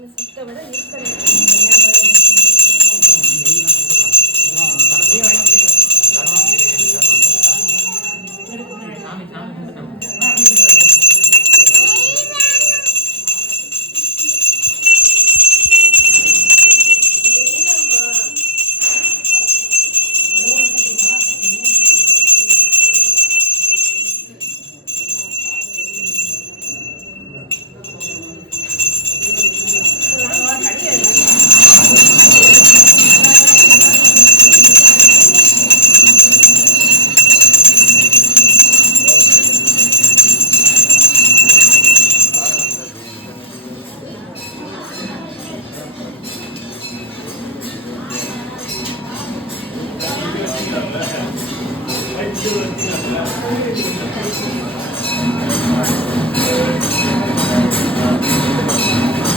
மண் சுத்த விட இருக்கணும் Thank you.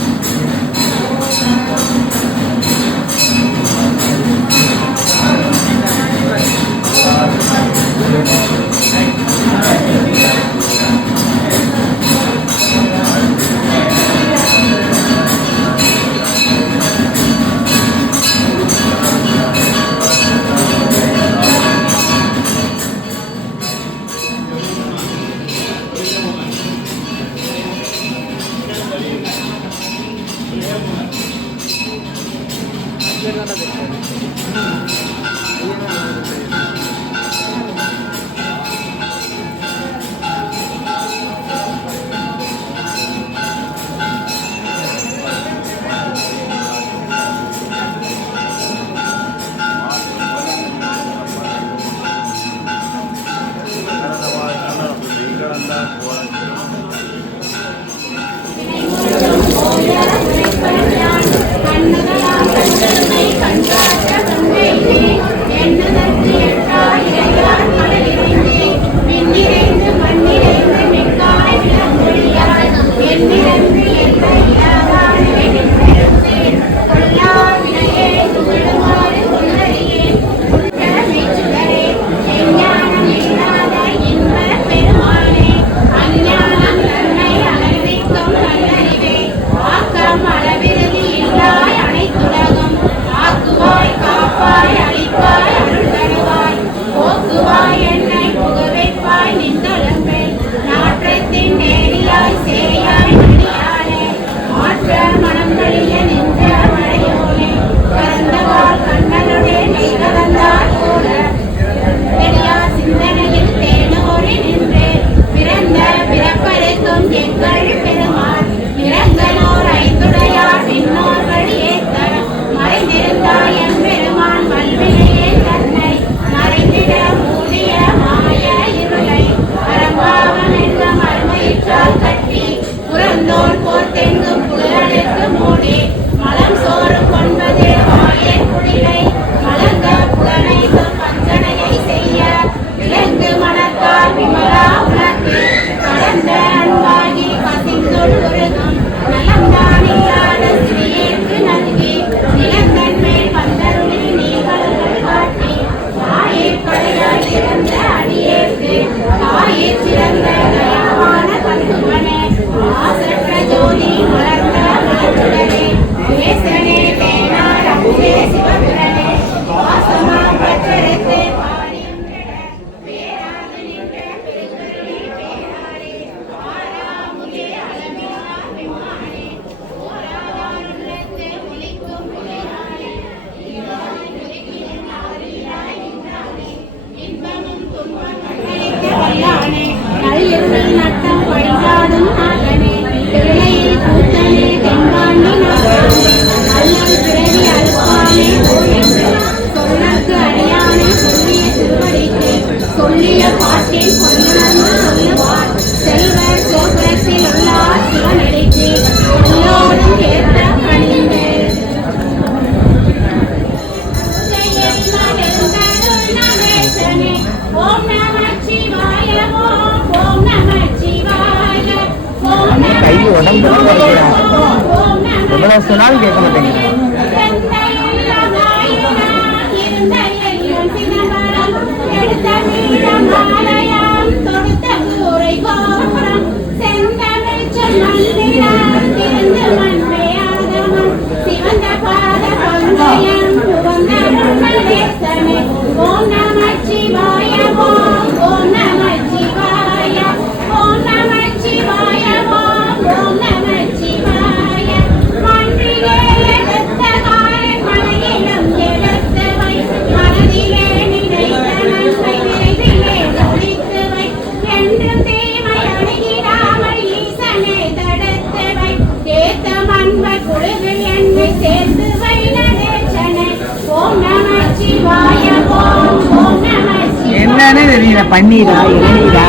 பன்னீரா இளநீரா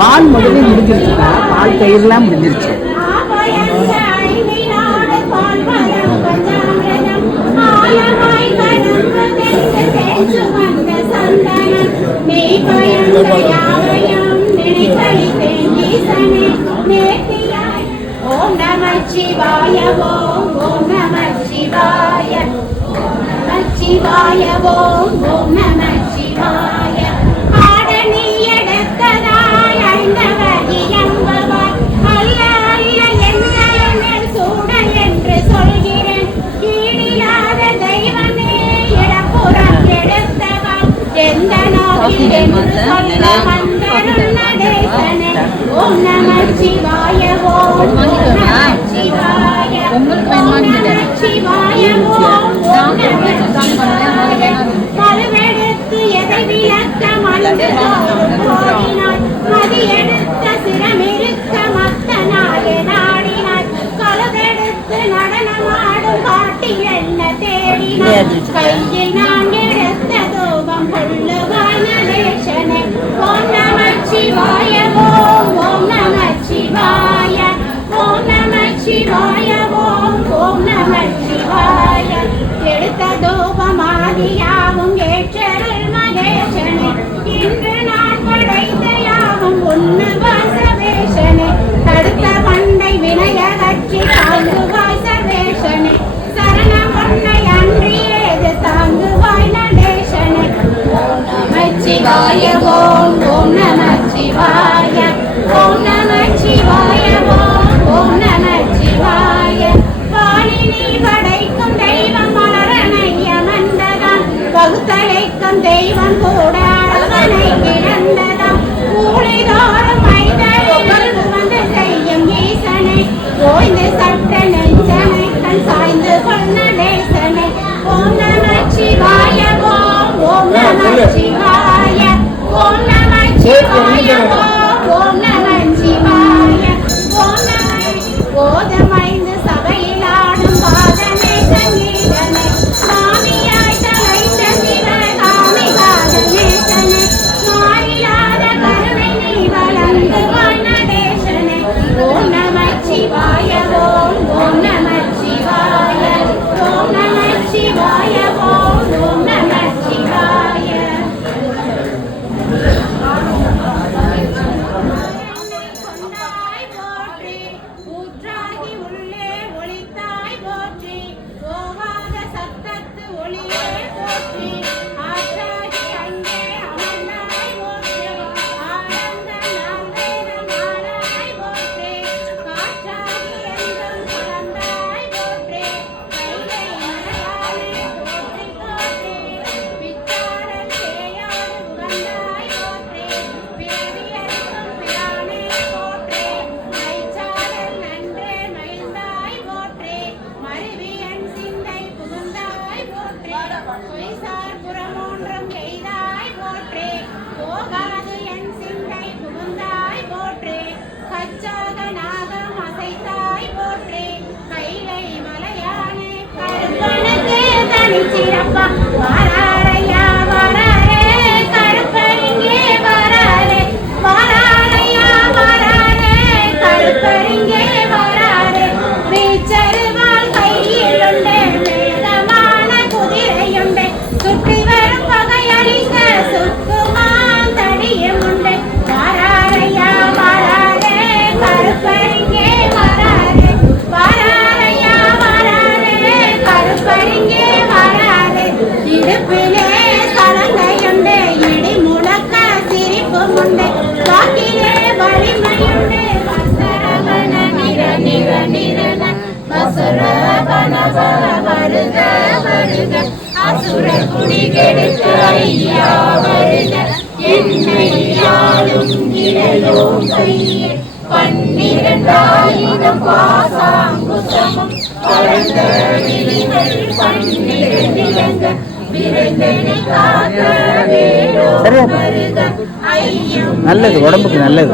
பால் முதல்ல முடிஞ்சிருச்சுக்கா பால் தயிர்லாம் முடிஞ்சிருச்சு. ஓம் நம சிவாய ஓம் ஓம் நம சிவாய நம சிவாய ஓம் நம 你这的烟火起来呀我我来来起来呀我来我 சரியா நல்லது உடம்புக்கு நல்லது.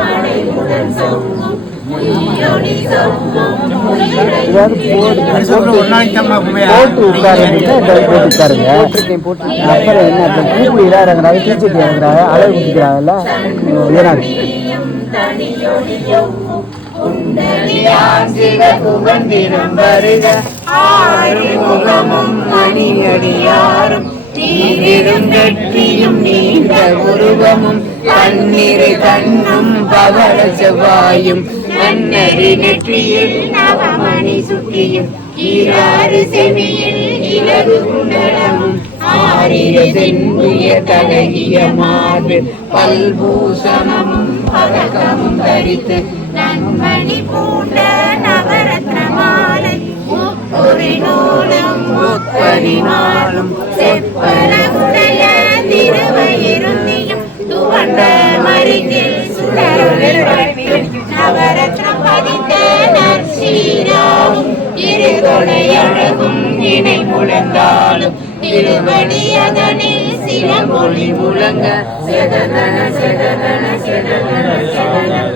போட்டு உட்காருங்க. போட்டு அப்புறம் என்ன பூப்பு இறங்குறாங்க தீச்சட்டி இறங்குறாங்க அளவு குடிக்கிறாங்கல்ல ஏனாது. முகமும் மணியடியாரும் தீவிரும் வெற்றியும் நீண்ட உருவமும் தண்ணீரை கண்ணும் பவர செவ்வாயும். நன்னறி நெற்றியில் நவமணி சுற்றியும் ஈராறு செவியில் இலகு குண்டலமும். ஆறிய மார்பு பல்பூசணமும் பதக்கமும் தரித்து நன்மணி பூண்ட கூறினோடும் முப்பதினாலும் செப்பல உடைய திருவயிருந்தியும் துவண்ட மருங்கில் சுடருள் நவரத்னம் பதித்த நற்சீராவும் இரு கொலையழகும் இணை முழந்தாலும் திருமணி அதனில் சில மொழி முழங்க செதன செதன செதன செதன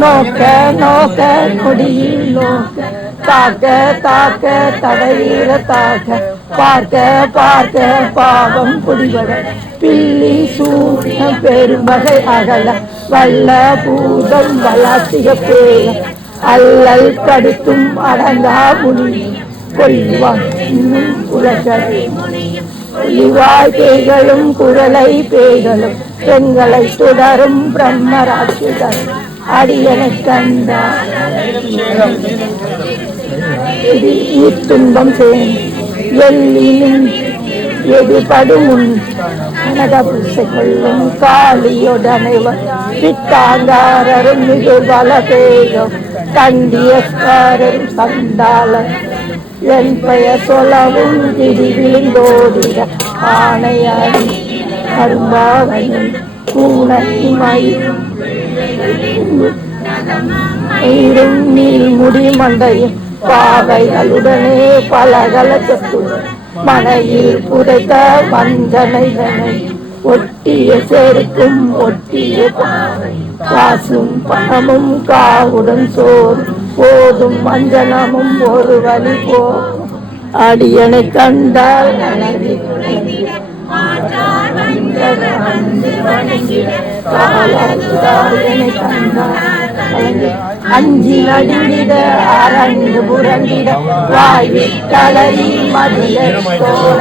நோக்க நோக்க கொடியில் நோக்க. தாக்க தாக்க தடையில தாக்க. பார்க்க பார்க்க பாவம் குடிவர பில்லி சூரிய பெருமகை அகல. வல்ல பூதம் வளாசிக பேர. அல்லல் படுத்தும் அடங்கா முனியும் கொல்வான் இன்னும் உலகரை முனியும் ஒளிவாய் பேய்களும் குரலை பேய்களும். பெண்களை தொடரும் பிரம்மராட்சிதரும் அடியனை கண்டார் இது ஈத்துன்பம் செய்யும் எல்லினும் எதிர்படும் அனதபூசை கொள்ளும் காளியுடனைவர் பித்தாங்காரரும் மிகு பலபேரும் கண்டியஸ்காரரும் சண்டாளர் என் பெயர் சொல்லவும் திதி ஆணையாரும் அரும்பாவையும் பூனை மயிலும் நீரும் நீள் முடிமண்டையும் பாவைகளுடனே பலகல சொத்து மனையில் புதைத்த வஞ்சனைதனை ஒட்டிய செருக்கும் ஒட்டிய காசும் பணமும் காவுடன் சோர். போதும் வஞ்சனமும் ஒரு வழி போ. அடியனை கண்டால் அழகி கண்டால் அஞ்சி நடுங்கிட அரண்டு புரண்டிட வாயு தளரி மதியோட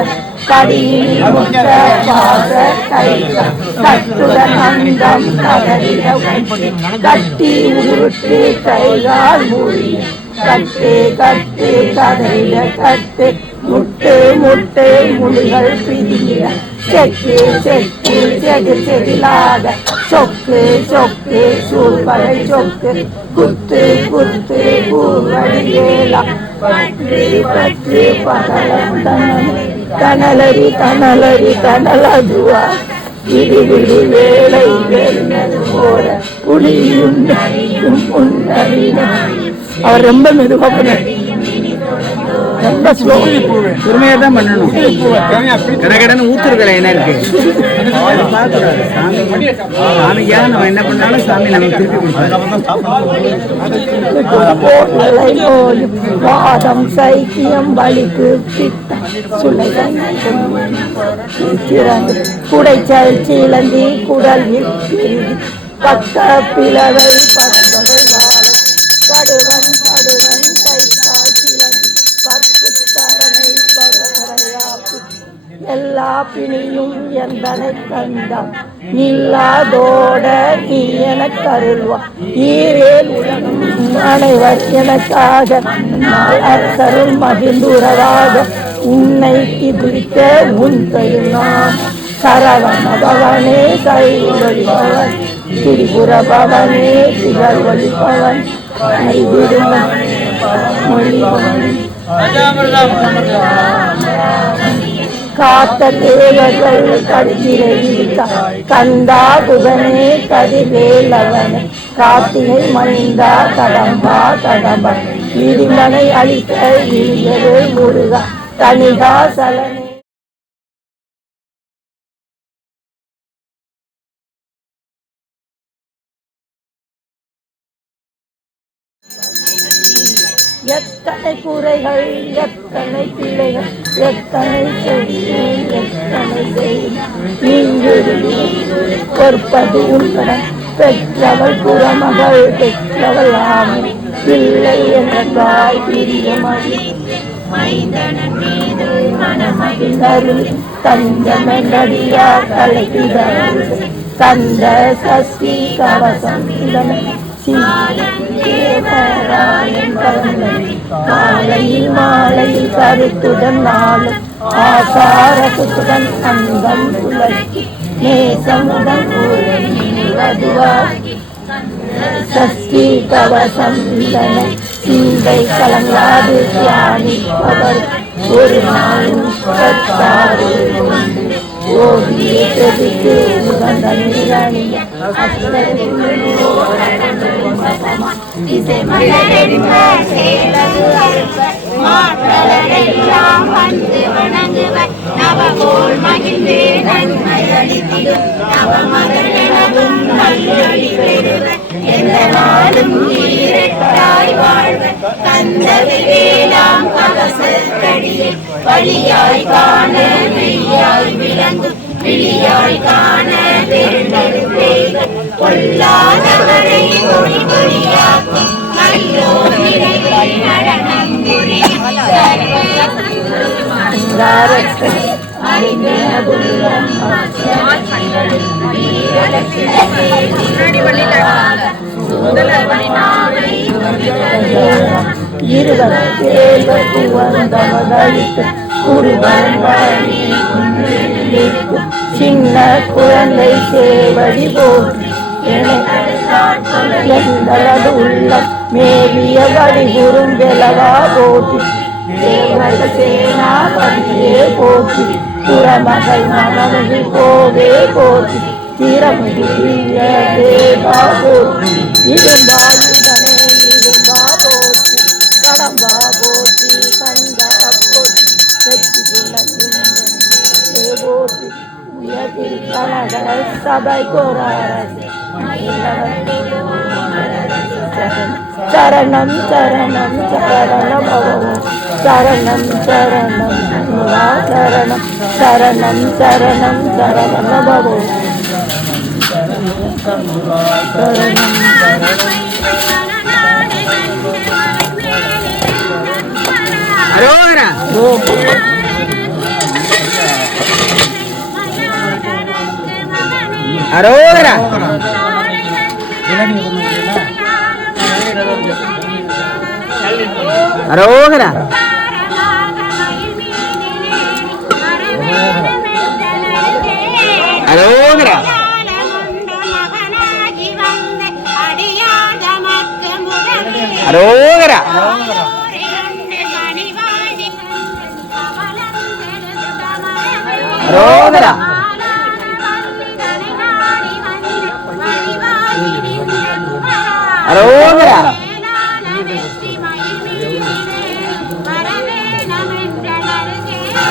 கடியில் முட்ட பாச கைக கட்டுடன் அண்டம் கதறிட கட்டி உருட்டு கைகால் மூடி. கட்டு கட்டு கதையில கட்டு. முட்டு முட்டு முழுகள் செக்கு செக்கு செகு செதிலாக சொக்கு சொக்கு சூழ்படை சொக்கு குத்து குத்து பூவடி வேலா பற்று பற்று பகலம் தனல் தனலரி தனலரி தனலதுவா விடுவிடு வேலை வெறினது போல புளியும் நரியும் முன்னறினாய் அவர் ரொம்ப மெதுவாக பண்ணார். ரொம்ப ஸ்லோ பொறுமையாக தான் பண்ணணும். கடகடன்னு ஊத்துறதுல என்ன இருக்கு அதை நம்ம என்ன பண்ணாலும் சாமி திருப்பி வாதம் சைக்கியம் வலிக்கு பித்தம் சுளைகள் குடைச்சல் சீலந்தி குடல் பக்க பிளவை பரம்பரை எல்லா பிணியும் எந்தனை கண்டான்? இல்லாதோட நீ எனக்கு அருள்வா. ஈரேல் உலகம் அனைவர் எனக்காக அரசருள் மகிழ்ந்துறவாக உன்னை பிடிக்க உன் கையுனாம் சரவண பவனே கை ஒளிபவன் திரிபுர பவனே திகழ் வழிபவன் அறிவிடும் மொழி காத்த தேவர்கள் கடிதிரைத்த கந்தா புதனே கதிவேலவனே. கார்த்திகை மணிந்தா கடம்பா கடம்பா இடிமனை அளித்த இழியவே முருகா. தனிகா சலனே எத்தனை கூரைகள் எத்தனை பிள்ளைகள் எத்தனை செய்தேன் எத்தனை செய்தேன் பொறுப்பது உள்படம் பெற்றவள் புறமகள் பெற்றவள் ஆமை. பிள்ளை என்ற தாய் மனமகிழ்ந்தருள் தஞ்சமென்றடியா தலைப்பிதழ் கந்த சஷ்டி கவசம் இதனை காலையில் மாலையில் கருத்துடன் நாளும் ஆசார சுத்துடன் அங்கம் உலகி நேசமுடன் வதுவாகி சஷ்டி கவசம் இதனை சிந்தை கலங்காது தியானிப்பவர். ஒரு நாளும் கற்றாறு மாற்றலெல்லாம் வந்து வணங்குவர் நவகோல் மகிழ்ந்தே நன்மை அளித்திடும் நவமகள் பெறுவர் எந்த நாளும் நீரெட்டாய் வாழ்வ கந்தவிலே நாம் கவசக்கடியில் வழியாய் காண மெய்யாய் விளங்கும் விழியாய் காண திருநெருப்பேகள் பொல்லாதவரை மொழி மொழியாக்கும் நடனம் புரியும். இருபத்தேழு வந்தவர்களுக்கு குருவன் வழி இருக்கும் சின்ன குழந்தை சேவடி போற்றி எங்களது உள்ளம் மேவிய வழிபுறும் வெளவா போட்டி தேவர்கள் சேனாபதியே போற்றி புறமகள் மனது போவே போற்றி திறமதி தேவா போற்றி இருந்தால் இதனே இருந்தா போற்றி கடம்பா போற்றி கண்டா போற்றி வெற்றி புலத்தின் போற்றி உயர்த்தில் கனக சபை கோராரசே చరణం చరణం చరణ భవ చరణం చరణం చరణం చరణం చరణం చరణ భవ చరణం అరోగరా ഹരോഹര ഹരോഹര ഹരോഹര ഹരോഹര ഹരോഹര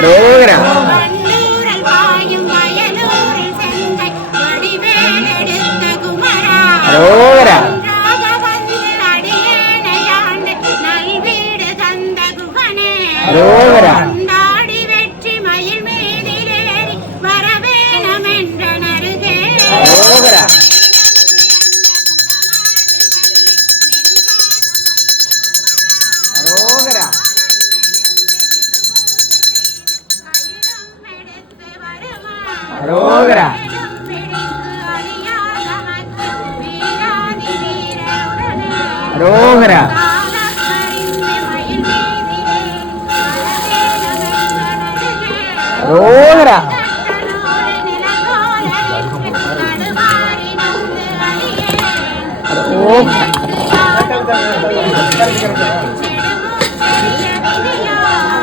Logra.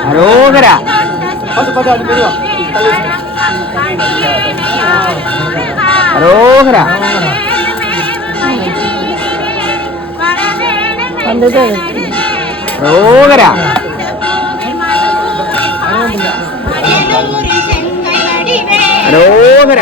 ഹലോ ഹരോകര ഹരോകര ഹരോകര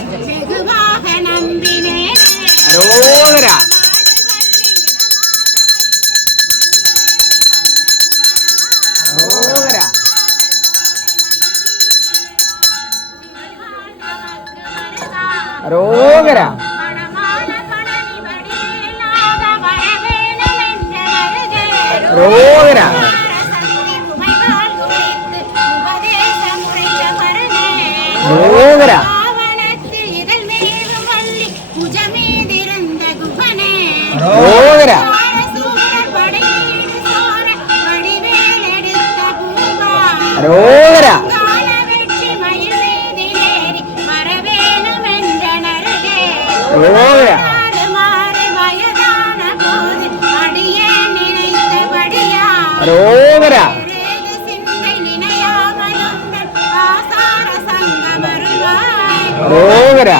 பேரா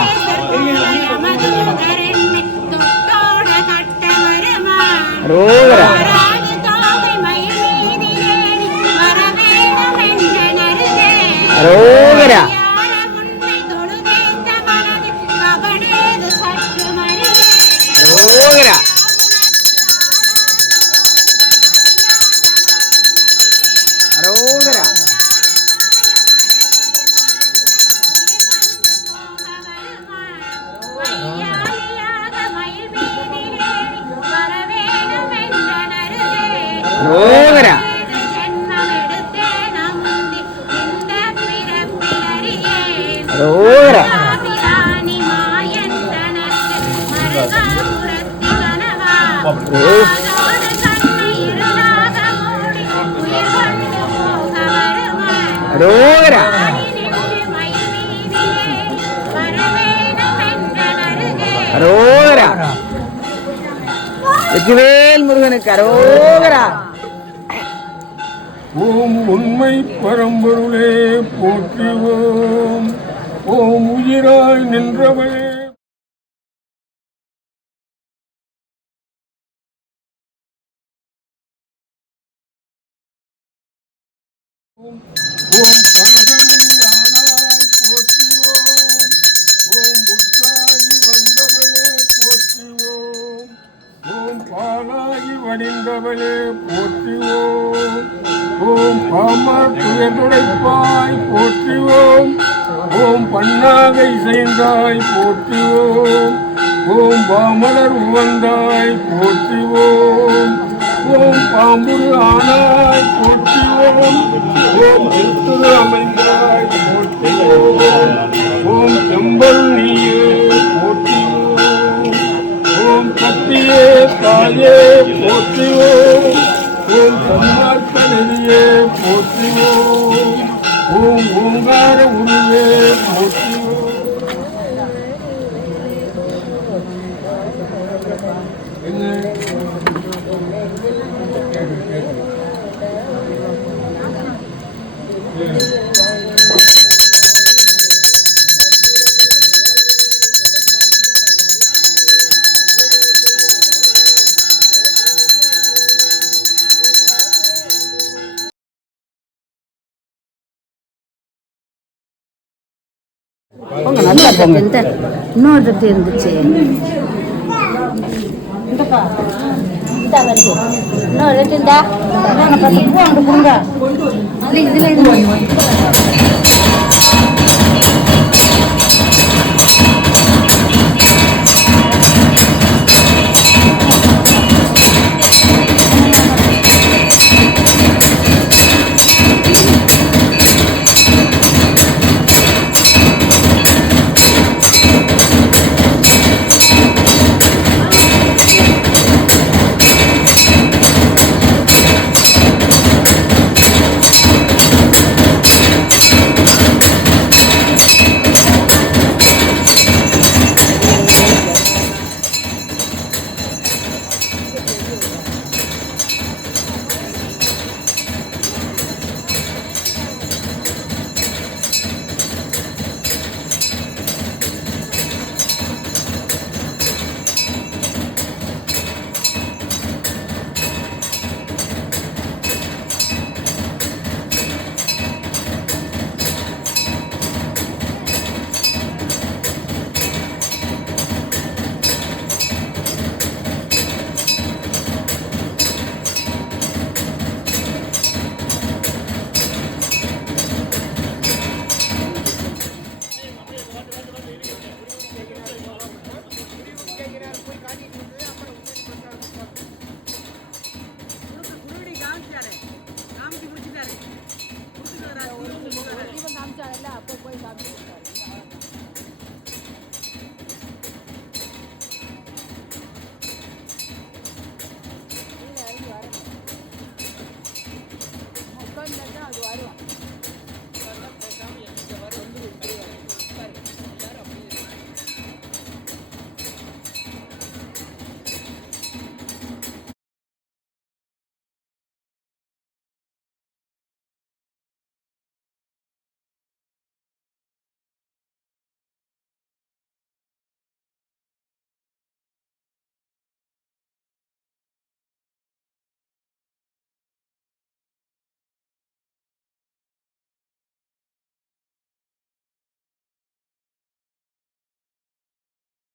ரோகரா ரோகரா ോരാ അരോകരാജുവേൽ മുരുകന് കരോകരാ ഓം ഉന്മൈ പരമ്പരുളേ പോറ്റുവോം. ഓം ഉയരായി നിന്നവളെ ஓம் பன்னாகை செய்தாய் போற்றுவோம். ஓம் பாமலர் உவந்தாய் போற்றுவோம். ஓம் பாம்புரு ஆனாய் போற்றுவோம். ஓம் திருத்துரு அமைந்தாய் போற்றுவோம். ஓம் செம்பல் நீயே போற்றுவோம். ஓம் சக்தியே தாயே போற்றுவோம். ஓம் தமிழ்நாட்டு நெறியே போற்றுவோம். ஓம் ஓங்கார உருவே இந்த இன்னொரு ட்ரெஸ் இருந்துச்சு. இன்னொரு ட்ரெஸ் இருந்தா?